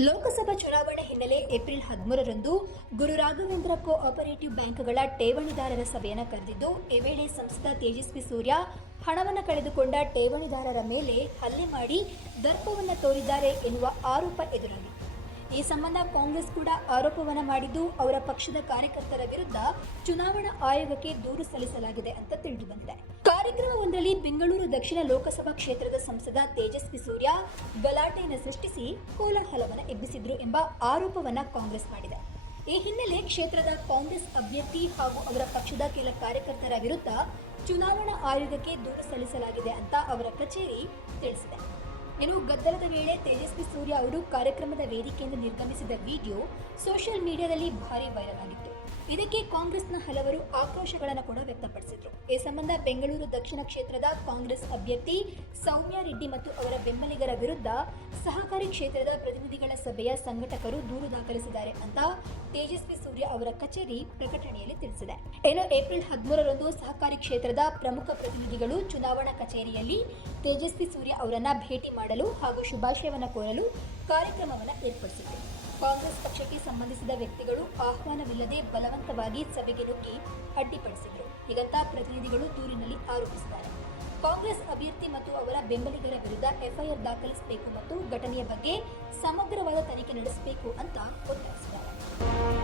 ಲೋಕಸಭಾ ಚುನಾವಣೆ ಹಿನ್ನೆಲೆ ಏಪ್ರಿಲ್ ಹದಿಮೂರರಂದು ಗುರು ರಾಘವೇಂದ್ರ ಕೋ ಆಪರೇಟಿವ್ ಬ್ಯಾಂಕ್ಗಳ ಠೇವಣಿದಾರರ ಸಭೆಯನ್ನು ಕರೆದಿದ್ದು, ಈ ವೇಳೆ ಸಂಸದ ತೇಜಸ್ವಿ ಸೂರ್ಯ ಹಣವನ್ನು ಕಳೆದುಕೊಂಡ ಠೇವಣಿದಾರರ ಮೇಲೆ ಹಲ್ಲೆ ಮಾಡಿ ದರ್ಪವನ್ನು ತೋರಿದ್ದಾರೆ ಎನ್ನುವ ಆರೋಪ ಎದುರಾಗಿದೆ ಈ ಸಂಬಂಧ ಕಾಂಗ್ರೆಸ್ ಕೂಡ ಆರೋಪವನ್ನು ಮಾಡಿದ್ದು, ಅವರ ಪಕ್ಷದ ಕಾರ್ಯಕರ್ತರ ವಿರುದ್ಧ ಚುನಾವಣಾ ಆಯೋಗಕ್ಕೆ ದೂರು ಸಲ್ಲಿಸಲಾಗಿದೆ ಅಂತ ತಿಳಿದು ಬಂದಿದೆ ಬೆಂಗಳೂರು ದಕ್ಷಿಣ ಲೋಕಸಭಾ ಕ್ಷೇತ್ರದ ಸಂಸದ ತೇಜಸ್ವಿ ಸೂರ್ಯ ಗಲಾಟೆಯನ್ನು ಸೃಷ್ಟಿಸಿ ಕೋಲಾಹಲವನ್ನು ಎಬ್ಬಿಸಿದ್ರು ಎಂಬ ಆರೋಪವನ್ನ ಕಾಂಗ್ರೆಸ್ ಮಾಡಿದೆ. ಈ ಹಿನ್ನೆಲೆ ಕ್ಷೇತ್ರದ ಕಾಂಗ್ರೆಸ್ ಅಭ್ಯರ್ಥಿ ಹಾಗೂ ಅವರ ಪಕ್ಷದ ಕೆಲ ಕಾರ್ಯಕರ್ತರ ವಿರುದ್ಧ ಚುನಾವಣಾ ಆಯೋಗಕ್ಕೆ ದೂರು ಸಲ್ಲಿಸಲಾಗಿದೆ ಅಂತ ಅವರ ಕಚೇರಿ ತಿಳಿಸಿದೆ. ಇನ್ನು ಗದ್ದಲದ ವೇಳೆ ತೇಜಸ್ವಿ ಸೂರ್ಯ ಅವರು ಕಾರ್ಯಕ್ರಮದ ವೇದಿಕೆಯಿಂದ ನಿರ್ಗಮಿಸಿದ ವಿಡಿಯೋ ಸೋಷಿಯಲ್ ಮೀಡಿಯಾದಲ್ಲಿ ಭಾರಿ ವೈರಲ್ ಆಗಿತ್ತು. ಇದಕ್ಕೆ ಕಾಂಗ್ರೆಸ್ನ ಹಲವರು ಆಕ್ರೋಶಗಳನ್ನು ಕೂಡ ವ್ಯಕ್ತಪಡಿಸಿದ್ರು. ಈ ಸಂಬಂಧ ಬೆಂಗಳೂರು ದಕ್ಷಿಣ ಕ್ಷೇತ್ರದ ಕಾಂಗ್ರೆಸ್ ಅಭ್ಯರ್ಥಿ ಸೌಮ್ಯ ರೆಡ್ಡಿ ಮತ್ತು ಅವರ ಬೆಂಬಲಿಗರ ವಿರುದ್ಧ ಸಹಕಾರಿ ಕ್ಷೇತ್ರದ ಪ್ರತಿನಿಧಿಗಳ ಸಭೆಯ ಸಂಘಟಕರು ದೂರು ದಾಖಲಿಸಿದ್ದಾರೆ ಅಂತ ತೇಜಸ್ವಿ ಸೂರ್ಯ ಅವರ ಕಚೇರಿ ಪ್ರಕಟಣೆಯಲ್ಲಿ ತಿಳಿಸಿದೆ. ಇನ್ನು ಏಪ್ರಿಲ್ ಹದಿಮೂರರಂದು ಸಹಕಾರಿ ಕ್ಷೇತ್ರದ ಪ್ರಮುಖ ಪ್ರತಿನಿಧಿಗಳು ಚುನಾವಣಾ ಕಚೇರಿಯಲ್ಲಿ ತೇಜಸ್ವಿ ಸೂರ್ಯ ಅವರನ್ನ ಭೇಟಿ ಮಾಡಲು ಹಾಗೂ ಶುಭಾಶಯವನ್ನು ಕೋರಲು ಕಾರ್ಯಕ್ರಮವನ್ನು ಏರ್ಪಡಿಸಿದೆ ಕಾಂಗ್ರೆಸ್ ಪಕ್ಷಕ್ಕೆ ಸಂಬಂಧಿಸಿದ ವ್ಯಕ್ತಿಗಳು ಆಹ್ವಾನವಿಲ್ಲದೆ ಬಲವಂತವಾಗಿ ಸಭೆಗೆ ನುಗ್ಗಿ ಅಡ್ಡಿಪಡಿಸಿದರು. ಹೀಗಂತ ಪ್ರತಿನಿಧಿಗಳು ದೂರಿನಲ್ಲಿ ಆರೋಪಿಸಿದ್ದಾರೆ. ಕಾಂಗ್ರೆಸ್ ಅಭ್ಯರ್ಥಿ ಮತ್ತು ಅವರ ಬೆಂಬಲಿಗರ ವಿರುದ್ಧ ಎಫ್ಐಆರ್ ದಾಖಲಿಸಬೇಕು ಮತ್ತು ಘಟನೆಯ ಬಗ್ಗೆ ಸಮಗ್ರವಾದ ತನಿಖೆ ನಡೆಸಬೇಕು ಅಂತ ಒತ್ತಾಯಿಸಿದ್ದಾರೆ. you